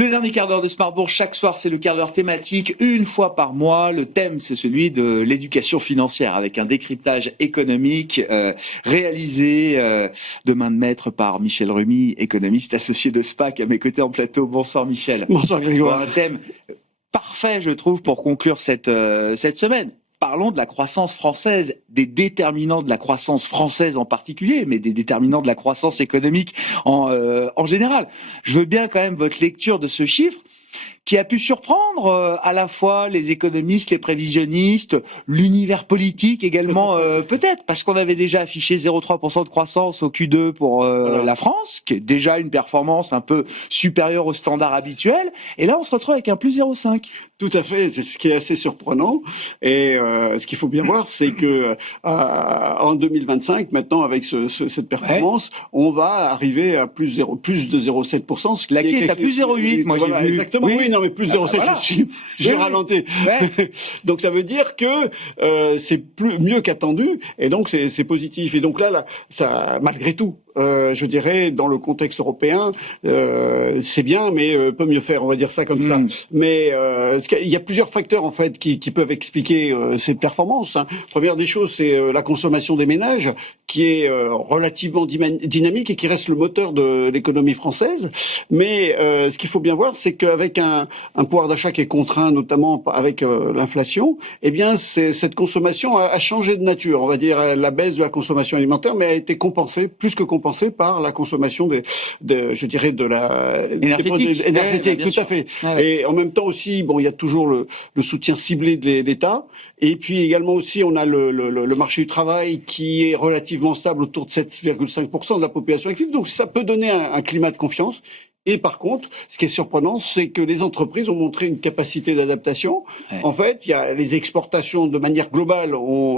Le dernier quart d'heure de Smart Bourse, chaque soir, c'est le quart d'heure thématique, une fois par mois. Le thème, c'est celui de l'éducation financière, avec un décryptage économique réalisé de main de maître par Michel Remy, économiste associé de SPAC, à mes côtés en plateau. Bonsoir Michel. Bonsoir Grégoire. Un thème parfait, je trouve, pour conclure cette semaine. Parlons de la croissance française, des déterminants de la croissance française en particulier, mais des déterminants de la croissance économique en général. Je veux bien quand même votre lecture de ce chiffre qui a pu surprendre à la fois les économistes, les prévisionnistes, l'univers politique également peut-être, parce qu'on avait déjà affiché 0,3% de croissance au Q2 pour la France, qui est déjà une performance un peu supérieure au standard habituel, et là on se retrouve avec un plus 0,5. Tout à fait, c'est ce qui est assez surprenant. Et ce qu'il faut bien voir, c'est que en 2025, maintenant avec cette performance, on va arriver à plus de 0,7%. La qui est à plus 0,8, moi j'ai vu. Exactement, oui, non mais plus 0,7, voilà. J'ai ralenti. Ouais. Donc ça veut dire que c'est mieux qu'attendu, et donc c'est positif. Et donc là, ça, malgré tout, je dirais, dans le contexte européen, c'est bien, mais peut mieux faire, on va dire ça comme ça. Mais il y a plusieurs facteurs en fait qui peuvent expliquer ces performances. Première des choses, c'est la consommation des ménages, qui est relativement dynamique et qui reste le moteur de l'économie française. Mais ce qu'il faut bien voir, c'est qu'avec un pouvoir d'achat qui est contraint, notamment avec l'inflation, eh bien cette consommation a changé de nature. On va dire la baisse de la consommation alimentaire, mais a été compensée, plus que compensée par la consommation je dirais de la énergétique, tout à fait. Ouais. Et en même temps aussi, bon, il y a toujours le soutien ciblé de l'État. Et puis également aussi, on a le marché du travail qui est relativement stable autour de 7,5% de la population active. Donc ça peut donner un climat de confiance. Et par contre, ce qui est surprenant, c'est que les entreprises ont montré une capacité d'adaptation. Ouais. En fait, il y a les exportations de manière globale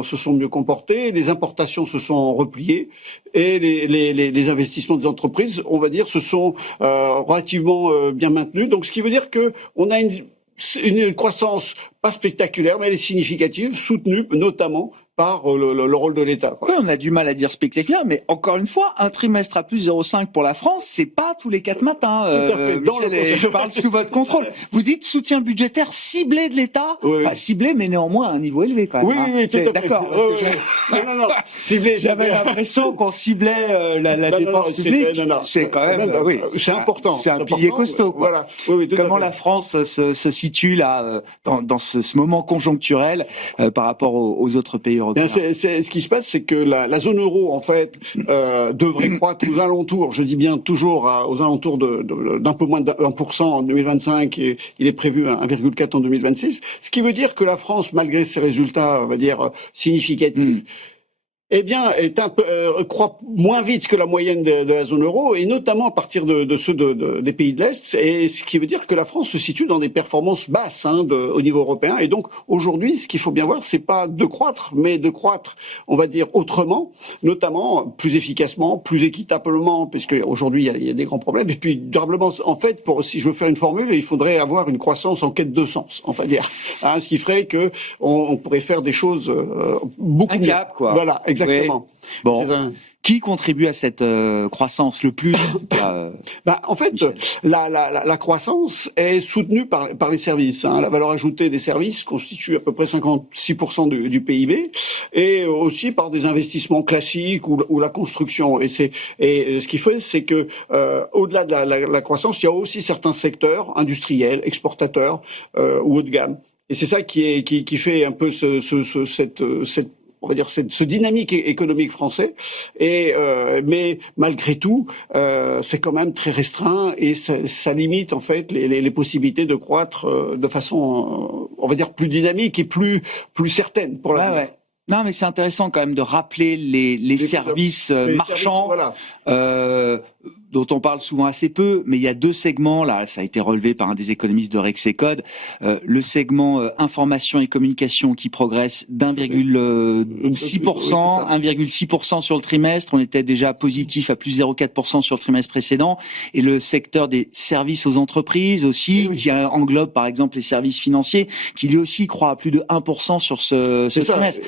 se sont mieux comportées, les importations se sont repliées, et les investissements des entreprises, on va dire, se sont relativement bien maintenus. Donc, ce qui veut dire que on a une croissance pas spectaculaire, mais elle est significative, soutenue notamment par le rôle de l'État. Oui, on a du mal à dire spectaculaire, mais encore une fois, un trimestre à plus 0,5 pour la France, c'est pas tous les 4 matins. Tout à fait. Michel, je parle sous votre contrôle. Vous dites soutien budgétaire ciblé de l'État, oui. Enfin, ciblé, mais néanmoins à un niveau élevé quand même. Oui, oui, tout à fait. D'accord. Non. Ciblé. J'avais l'impression qu'on ciblait la dépense publique. C'est quand même, oui. C'est important. C'est un pilier costaud. Quoi. Voilà. Oui, comment la France se situe là dans ce moment conjoncturel par rapport aux autres pays européens? Ce qui se passe, c'est que la zone euro, en fait, devrait croître aux alentours, je dis bien toujours aux alentours d'un peu moins de 1% en 2025, et il est prévu 1,4 en 2026. Ce qui veut dire que la France, malgré ses résultats, on va dire, significatifs, eh bien, croît moins vite que la moyenne de la zone euro, et notamment à partir de ceux des pays de l'Est, et ce qui veut dire que la France se situe dans des performances basses au niveau européen. Et donc, aujourd'hui, ce qu'il faut bien voir, c'est pas de croître, mais de croître, on va dire, autrement, notamment plus efficacement, plus équitablement, puisque aujourd'hui, il y a des grands problèmes, et puis durablement. En fait, si je veux faire une formule, il faudrait avoir une croissance en quête de sens, on va dire. Ce qui ferait que on pourrait faire des choses beaucoup mieux. Un cap, quoi. Voilà, exactement. Oui. Bon. Qui contribue à cette croissance le plus En fait, la croissance est soutenue par les services. La valeur ajoutée des services constitue à peu près 56% du PIB, et aussi par des investissements classiques ou la construction. Et ce qu'il faut, c'est que au-delà de la croissance, il y a aussi certains secteurs industriels, exportateurs ou haut de gamme. Et c'est ça qui fait un peu cette on va dire ce dynamique économique français, mais malgré tout, c'est quand même très restreint, et ça limite en fait les possibilités de croître de façon, on va dire, plus dynamique et plus certaine pour l'avenir. Ouais. Non, mais c'est intéressant quand même de rappeler les services marchands, dont on parle souvent assez peu, mais il y a deux segments, là, ça a été relevé par un des économistes de Rexecode, le segment information et communication qui progresse d'1,6%, 1,6% sur le trimestre, on était déjà positif à plus 0,4% sur le trimestre précédent, et le secteur des services aux entreprises aussi, qui englobe par exemple les services financiers, qui lui aussi croît à plus de 1% sur ce trimestre.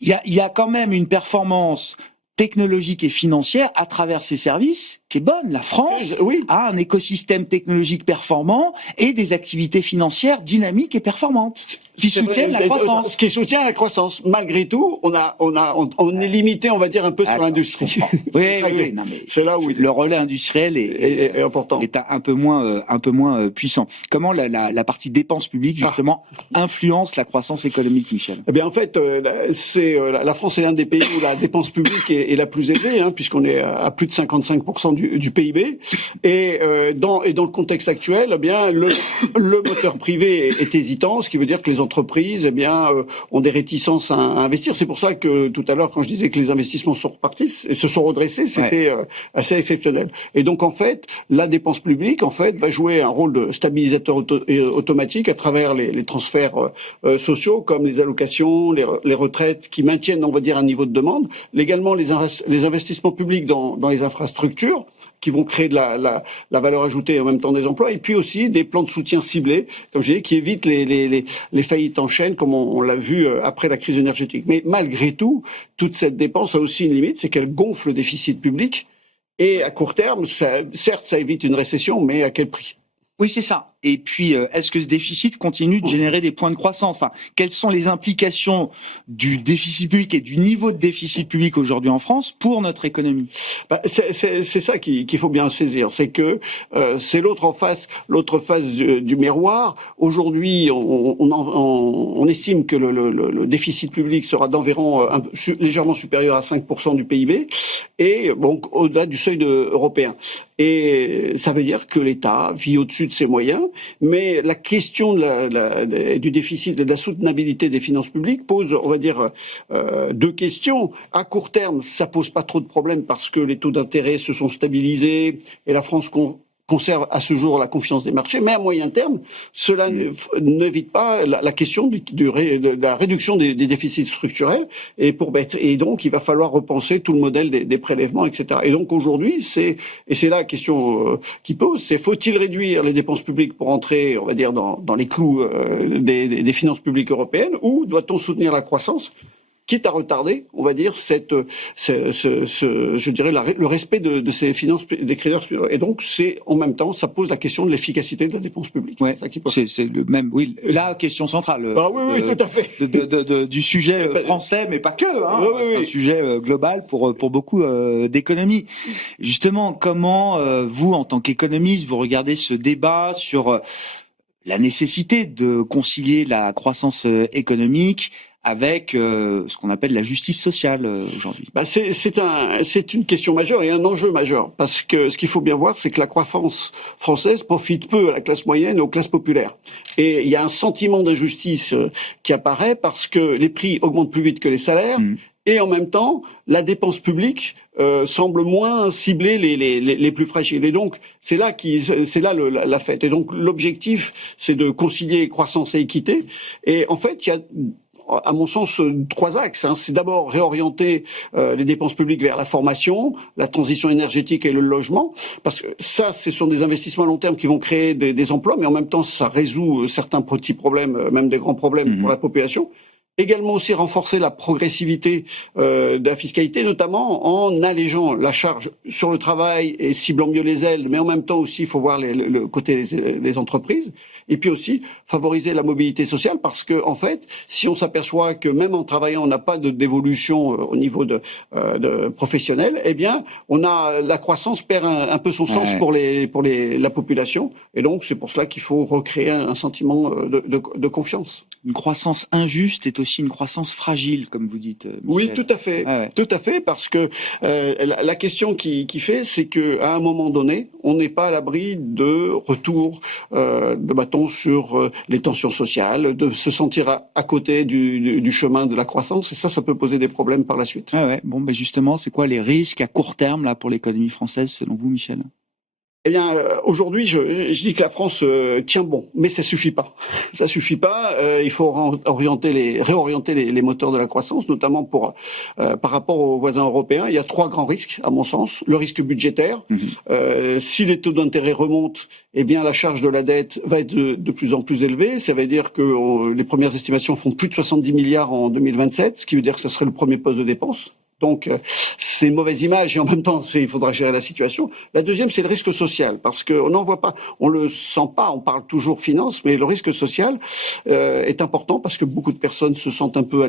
Il y a quand même une performance technologique et financière à travers ces services qui est bonne. La France a un écosystème technologique performant et des activités financières dynamiques et performantes qui soutiennent la croissance. Qui soutient la croissance. Malgré tout, on est limité, on va dire, un peu sur l'industrie. Oui, non, mais c'est là où le relais industriel est important, est un peu moins puissant. Comment la partie dépenses publiques justement influence la croissance économique, Michel? Eh bien, en fait, la France est l'un des pays où la dépense publique est la plus élevée, puisqu'on est à plus de 55% du PIB. Et dans le contexte actuel, eh bien, le moteur privé est hésitant, ce qui veut dire que les entreprises, eh bien, ont des réticences à investir. C'est pour ça que tout à l'heure, quand je disais que les investissements sont repartis et se sont redressés, c'était assez exceptionnel. Et donc, en fait, la dépense publique, en fait, va jouer un rôle de stabilisateur automatique à travers les transferts sociaux, comme les allocations, les retraites, qui maintiennent, on va dire, un niveau de demande. Également, les investissements publics dans les infrastructures, qui vont créer de la valeur ajoutée et en même temps des emplois, et puis aussi des plans de soutien ciblés, comme je disais, qui évitent les faillites en chaîne, comme on l'a vu après la crise énergétique. Mais malgré tout, toute cette dépense a aussi une limite, c'est qu'elle gonfle le déficit public, et à court terme, certes, ça évite une récession, mais à quel prix? Oui, c'est ça. Et puis, est-ce que ce déficit continue de générer des points de croissance? Enfin, quelles sont les implications du déficit public et du niveau de déficit public aujourd'hui en France pour notre économie? C'est ça qu'il faut bien saisir, c'est que c'est l'autre face du miroir. Aujourd'hui, on estime que le déficit public sera d'environ légèrement supérieur à 5% du PIB, et donc au-delà du seuil européen. Et ça veut dire que l'État vit au-dessus de ses moyens. Mais la question du déficit et de la soutenabilité des finances publiques pose, on va dire, deux questions. À court terme, ça pose pas trop de problèmes parce que les taux d'intérêt se sont stabilisés et la France conserve à ce jour la confiance des marchés, mais à moyen terme, cela n'évite pas la question de la réduction des déficits structurels, et donc il va falloir repenser tout le modèle des prélèvements, etc. Et donc aujourd'hui, c'est là la question qui pose, c'est faut-il réduire les dépenses publiques pour entrer, on va dire, dans les clous des finances publiques européennes, ou doit-on soutenir la croissance, quitte à retarder, on va dire, je dirais, le respect de ces finances, des critères. Et donc, en même temps, ça pose la question de l'efficacité de la dépense publique. Ouais, c'est le même, oui, la question centrale. Oui, tout à fait. Du sujet français, mais pas que, c'est un sujet global pour beaucoup d'économies. Justement, comment vous, en tant qu'économiste, vous regardez ce débat sur la nécessité de concilier la croissance économique avec ce qu'on appelle la justice sociale aujourd'hui? C'est une question majeure et un enjeu majeur, parce que ce qu'il faut bien voir, c'est que la croissance française profite peu à la classe moyenne et aux classes populaires. Et il y a un sentiment d'injustice qui apparaît parce que les prix augmentent plus vite que les salaires. Et en même temps, la dépense publique semble moins cibler les plus fragiles. Et donc, c'est là la fête. Et donc, l'objectif, c'est de concilier croissance et équité. Et en fait, il y a, à mon sens, trois axes. C'est d'abord réorienter les dépenses publiques vers la formation, la transition énergétique et le logement, parce que ça, ce sont des investissements à long terme qui vont créer des emplois, mais en même temps, ça résout certains petits problèmes, même des grands problèmes pour la population. Également aussi renforcer la progressivité de la fiscalité, notamment en allégeant la charge sur le travail et ciblant mieux les ailes, mais en même temps aussi, il faut voir le côté des entreprises. Et puis aussi favoriser la mobilité sociale, parce que en fait, si on s'aperçoit que même en travaillant, on n'a pas d'évolution au niveau de professionnel, eh bien, la croissance perd un peu son sens pour la population. Et donc, c'est pour cela qu'il faut recréer un sentiment de confiance. Une croissance injuste est aussi une croissance fragile, comme vous dites, Michel. Oui, tout à fait. Tout à fait, parce que la question qui fait, c'est qu'à un moment donné, on n'est pas à l'abri de retour de bâton sur les tensions sociales, de se sentir à côté du chemin de la croissance, et ça peut poser des problèmes par la suite. Bon, justement, c'est quoi les risques à court terme là pour l'économie française, selon vous, Michel? Eh bien, aujourd'hui, je dis que la France tient bon, mais ça suffit pas. Ça suffit pas. Il faut réorienter les moteurs de la croissance, notamment par rapport aux voisins européens. Il y a trois grands risques, à mon sens. Le risque budgétaire. Si les taux d'intérêt remontent, eh bien, la charge de la dette va être de plus en plus élevée. Ça veut dire que les premières estimations font plus de 70 milliards en 2027, ce qui veut dire que ça serait le premier poste de dépense. Donc, c'est une mauvaise image et en même temps, il faudra gérer la situation. La deuxième, c'est le risque social, parce qu'on n'en voit pas, on le sent pas, on parle toujours finance, mais le risque social est important parce que beaucoup de personnes se sentent un peu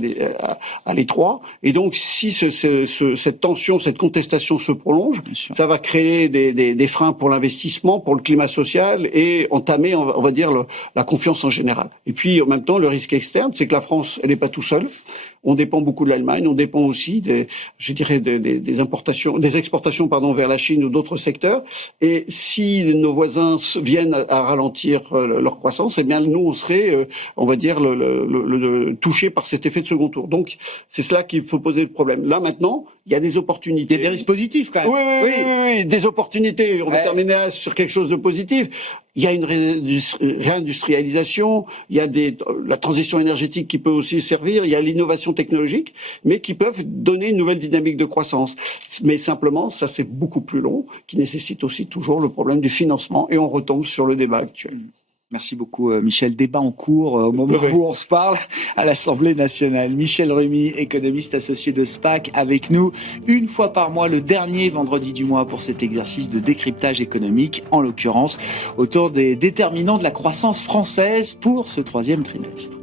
à l'étroit. Et donc, si cette tension, cette contestation se prolonge, ça va créer des freins pour l'investissement, pour le climat social et entamer, on va dire, la confiance en général. Et puis, en même temps, le risque externe, c'est que la France, elle n'est pas tout seule. On dépend beaucoup de l'Allemagne, on dépend aussi des exportations vers la Chine ou d'autres secteurs. Et si nos voisins viennent à ralentir leur croissance, eh bien nous on serait, on va dire, touchés par cet effet de second tour. Donc c'est cela qu'il faut poser le problème. Là maintenant, il y a des opportunités. Il y a des risques positifs quand même. Oui, des opportunités. On va terminer sur quelque chose de positif. Il y a une réindustrialisation, il y a la transition énergétique qui peut aussi servir, il y a l'innovation technologique, mais qui peuvent donner une nouvelle dynamique de croissance. Mais simplement, ça c'est beaucoup plus long, qui nécessite aussi toujours le problème du financement, et on retombe sur le débat actuel. Merci beaucoup Michel. Débat en cours au moment où on se parle à l'Assemblée nationale. Michel Remy, économiste associé de SPAC, avec nous une fois par mois, le dernier vendredi du mois pour cet exercice de décryptage économique, en l'occurrence autour des déterminants de la croissance française pour ce troisième trimestre.